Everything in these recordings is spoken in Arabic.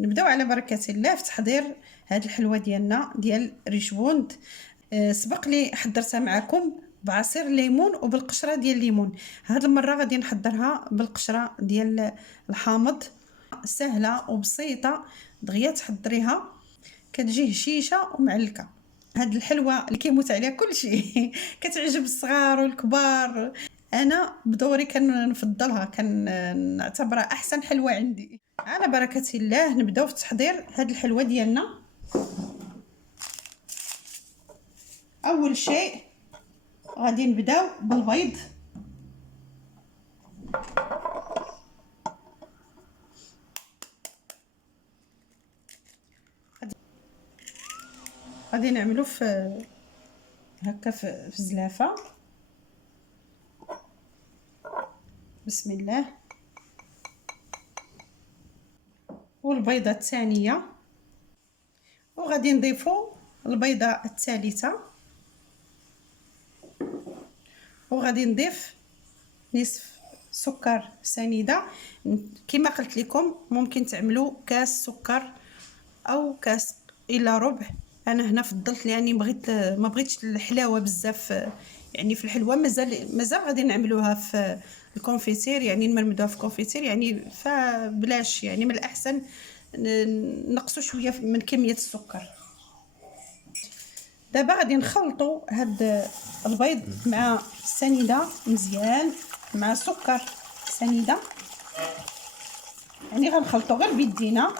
نبداو على بركه الله في تحضير هاد الحلوه ديالنا ديال ريشبوند. سبق لي حضرتها معكم بعصير الليمون وبالقشره ديال الليمون. هاد المره غادي نحضرها بالقشره ديال الحامض. سهله وبسيطه دغيا تحضريها، كتجي هشيشه ومعلكه. هاد الحلوه اللي كيموت عليها كلشي كتعجب الصغار والكبار. انا بدوري كنفضلها، كنعتبرها احسن حلوه عندي. على بركه الله نبداو في تحضير هاد الحلوه ديالنا. اول شيء غادي نبداو بالبيض. غادي نعملو في هكا في زلافه. بسم الله. والبيضه الثانيه، وغادي نضيفو البيضه الثالثه، وغادي نضيف نصف سكر سنيده. كما قلت لكم ممكن تعملوا كاس سكر او كاس الا ربع. انا هنا فضلت لاني ما بغيتش الحلاوه بزاف، يعني في الحلوه مازال غادي نعملوها في الكونفيتير، يعني نمرمدوها في الكونفيتير، يعني فبلاش، يعني من الاحسن نقصوا شويه من كميه السكر. دابا غادي نخلطوا هاد البيض مع السنيده مزيان، مع سكر سنيده، يعني غنخلطوا غير بيدينا.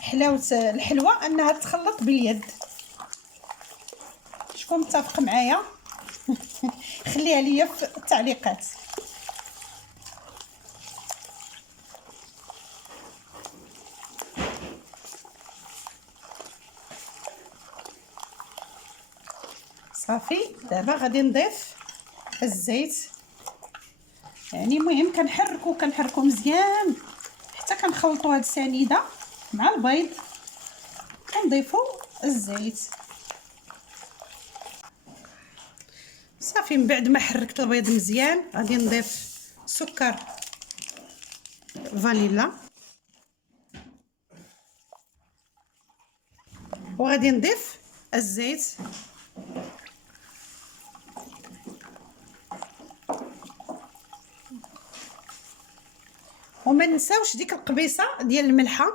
حلاوه الحلوه انها تخلط باليد. شكون متفق معايا؟ خليها ليا في التعليقات. صافي. دابا غادي نضيف الزيت، يعني المهم كنحركو مزيان حتى كنخلطوا هاد السنيده مع البيض، كنضيفوا الزيت. صافي. من بعد ما حركت البيض مزيان غادي نضيف سكر فانيلا، وغادي نضيف الزيت. وما ننساوش ديك القبيصه ديال الملحه،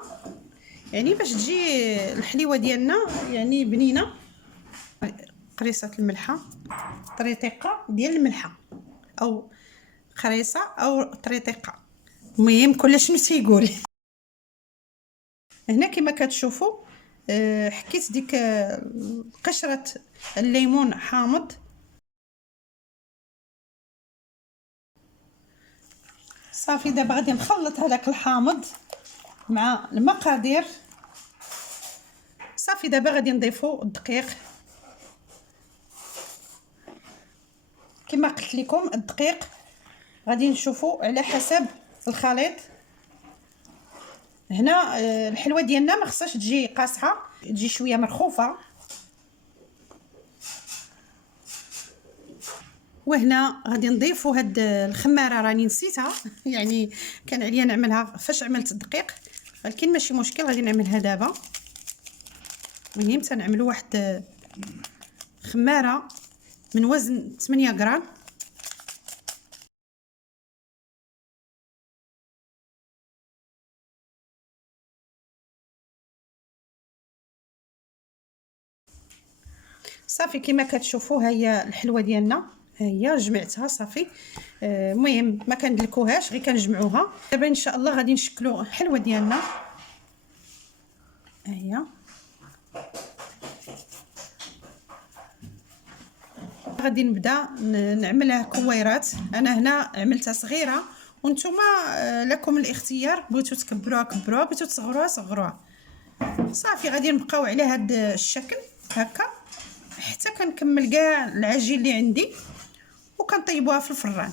يعني باش تجي الحليوه ديالنا يعني بنينه. قريصه الملحه، طريطيقه ديال الملحه، او خريصه او طريطيقه، المهم كل شنو تيقول. هنا كما كتشوفوا حكيت ديك قشره الليمون حامض. صافي. دابا غادي نخلط هذاك الحامض مع المقادير. صافي. دابا غادي نضيفوا الدقيق. كما قلت لكم الدقيق غادي نشوفوا على حسب الخليط. هنا الحلوه ديالنا ما خصهاش تجي قاصحه، تجي شويه مرخوفه. وهنا غادي نضيفوا هاد الخماره، راني نسيتها يعني كان عليا نعملها فاش عملت الدقيق، ولكن ماشي مشكل غادي نعملها دابا. المهم تنعملوا واحد خماره من وزن 8 غرام. صافي. كما كتشوفوا ها هي الحلوه ديالنا، ها هي جمعتها صافي. المهم ما كندلكوهاش، غير كنجمعوها. دابا ان شاء الله غادي نشكلوا الحلوه ديالنا. ها هي غادي نبدا نعملها كويرات. انا هنا عملتها صغيره، وانتم لكم الاختيار، بغيتو تكبروها كبروها، بغيتو تصغروها صغروها. صافي. غادي نبقاو على هذا الشكل هكا حتى كنكمل كاع العجين اللي عندي، وكنطيبوها في الفران.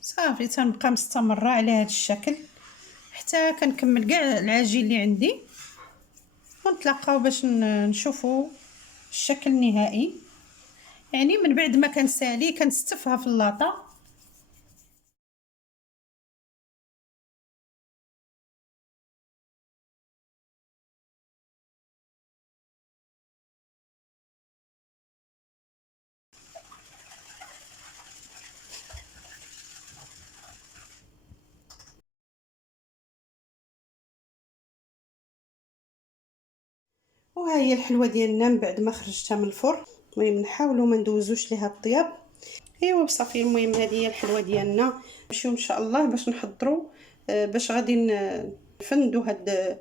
صافي. تنبقى مستمره على هذا الشكل حتى كنكمل كاع العجين اللي عندي، ونتلاقاو باش نشوفوا الشكل النهائي. يعني من بعد ما كنسالي كنستفها في اللاطه. وها هي الحلوه ديالنا من بعد ما خرجتها من الفرن. المهم نحاولوا ما ندوزوش ليها الطياب. ايوا صافي. المهم هذه هي الحلوه ديالنا. نمشيو ان شاء الله باش نحضروا، باش غادي نفندوا هاد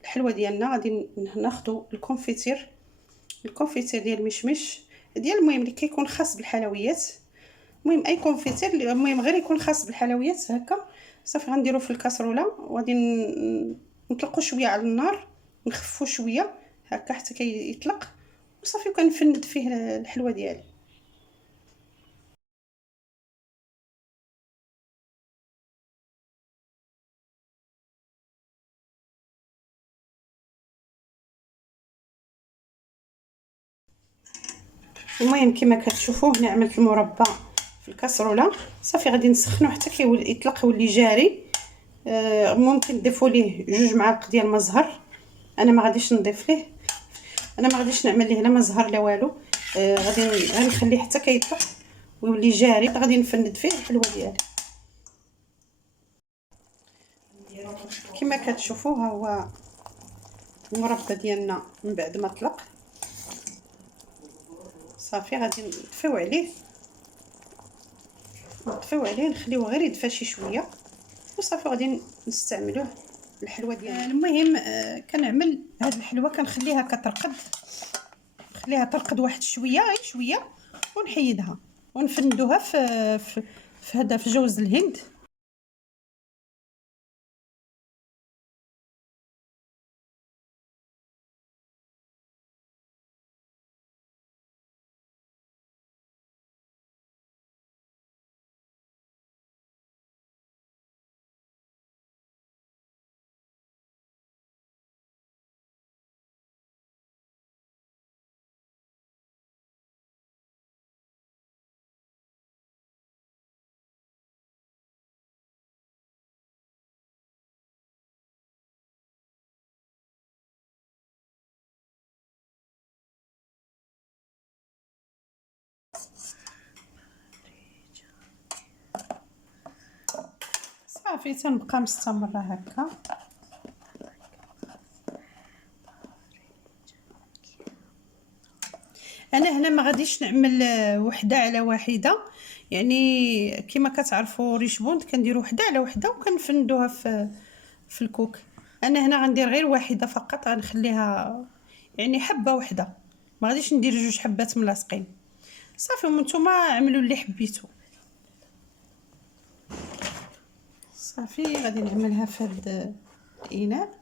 الحلوه ديالنا. غادي ناخذوا الكونفيتير ديال المشمش ديال، المهم اللي كيكون خاص بالحلويات. المهم اي كونفيتير، المهم غير يكون خاص بالحلويات هكا. صافي غنديرو في الكاسروله وغادي نطلقوا شويه على النار، نخففوا شويه هكا حتى كيطلق وصافي. وكنفند فيه الحلوه ديالي. المهم كما كتشوفوا هنا عملت المربى في الكاسروله. صافي غادي نسخنو حتى كيولي يطلق يولي جاري. ممكن تضيفوا ليه 2 معالق ديال ما زهر. انا ما غاديش نضيف ليه، انا ما غاديش نعمل ليه لا ما زهر لا والو. غادي نخليه حتى كيطلق ويولي جاري. غادي نفند فيه الحلوه ديالي. كما كتشوفوا ها هو المربى ديالنا من بعد ما طلق. صافي غادي نطفيو عليه نخليوه غير يدفى شي شويه وصافي غادي نستعملوه الحلوه ديالنا. المهم كنعمل هاد الحلوه كنخليها كترقد، نخليها ترقد واحد شويه غير شويه ونحيدها ونفندوها في هذا في جوز الهند. صافي تنبقى مستمره هكا. انا هنا ما غاديش نعمل وحده على واحده، يعني كما كتعرفوا ريشبوند كنديروا وحده على وحده وكنفندوها في الكوك. انا هنا غندير غير واحده فقط، غنخليها يعني حبه واحده، ما غاديش ندير 2 حبات ملاصقين. صافي وانتم عملوا اللي حبيتوا. صافي غادي نعملها في هذا الاناء.